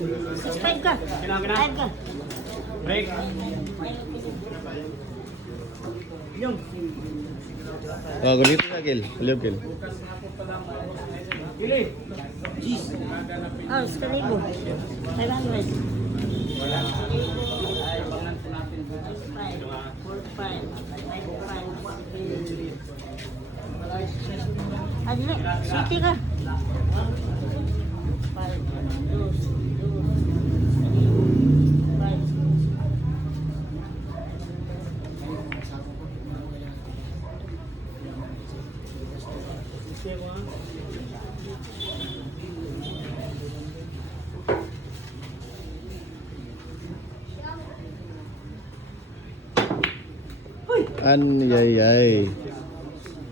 5 ka. 5 ka. Break. Yung. Oh, ganito na, Gil. Aliw, Gil. Gili. Oh, 1,000. 500. 5, 4, 5, 5, 5. Adli, city ka. 5, Anyayay.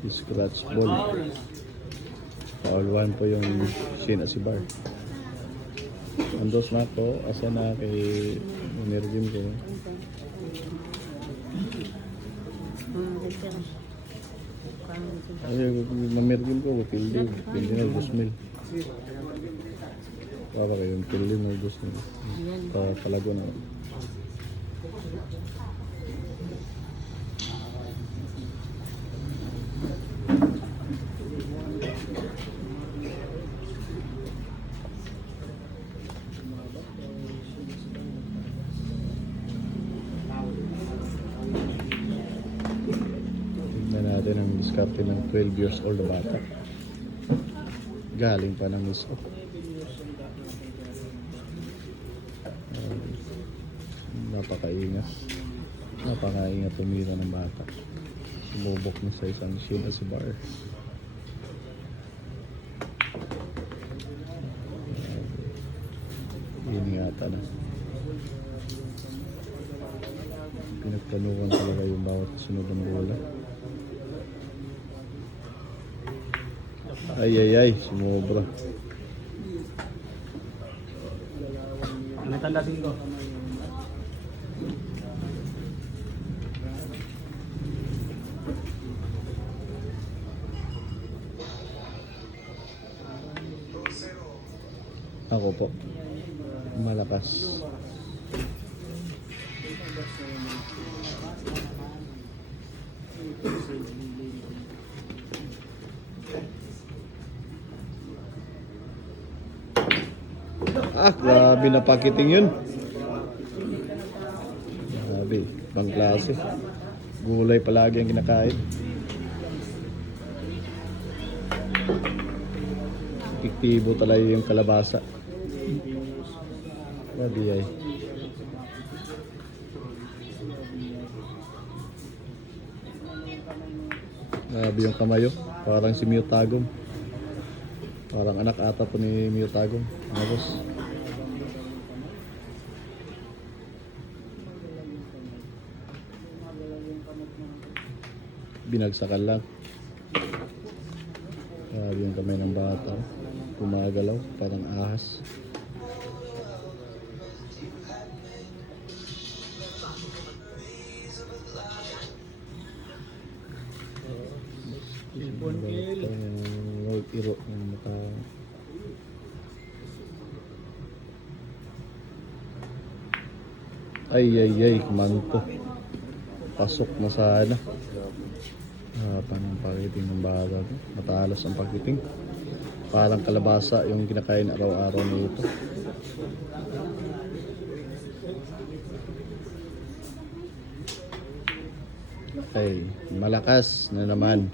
Scratch ball. Foul 1 po yung Shin Asibar. Andos na ako. Asa na kay Unergim ko. Ay, mamergim ko. Pildi. Pildi na 2,000. Para kayong pildi na 2,000. Palago na. Natin ang diskarte ng 12 years old na bata. Galing pa ng miso. Napakaingat. Napakaingat tumira ng bata. Sumubok na sa isang Shin Asibar. Iningatan na. Pinagplanuhan talaga yung bawat sunod ng bola. Ay, sumobra. Ano tandasin ko? Ako po. Malakas. Grabe na pakiting yun. Grabe, pang klase. Gulay palagi ang kinakain. Epektibo talaga yung kalabasa. Grabe ay. Grabe yung kamayo. Parang si Miyotagong. Parang anak ata po ni Miyotagong. Tapos binagsakan lang. Grabe yung kamay ng bata. Gumagalaw, parang ahas. Iro ng mata. Ay, manto. Pasok na sana. Panang pakiting ng bata. Matalas ang pakiting. Parang kalabasa yung kinakain araw-araw nito. Okay, malakas na naman.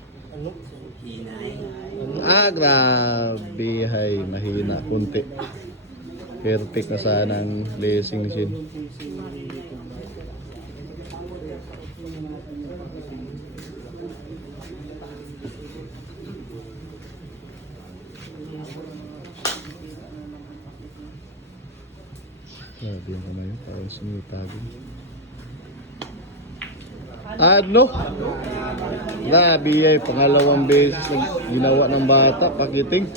Grabe, hay, mahina kunti. Perfect na sana ang blessing ni Shin. Grabe yung kamay, parang sumitago. Ano? Grabe ay pangalawang beses na ginawa ng bata, pakiting.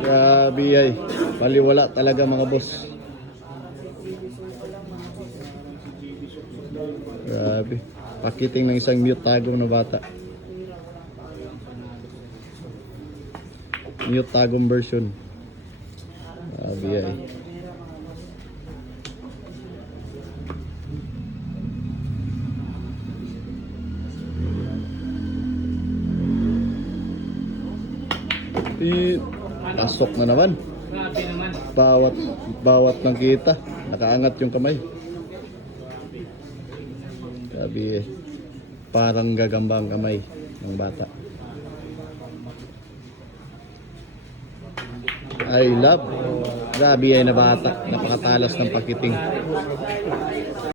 Grabe ay baliwala talaga mga boss. Grabe, pakiting ng isang Miyotagong na bata. Miyotagong version. Grabe ay. Pasok na naman. Bawat ng kita. Nakaangat yung kamay. Sabi parang gagamba ang kamay ng bata. I love. Grabe ay na bata. Napakatalas ng pakiting.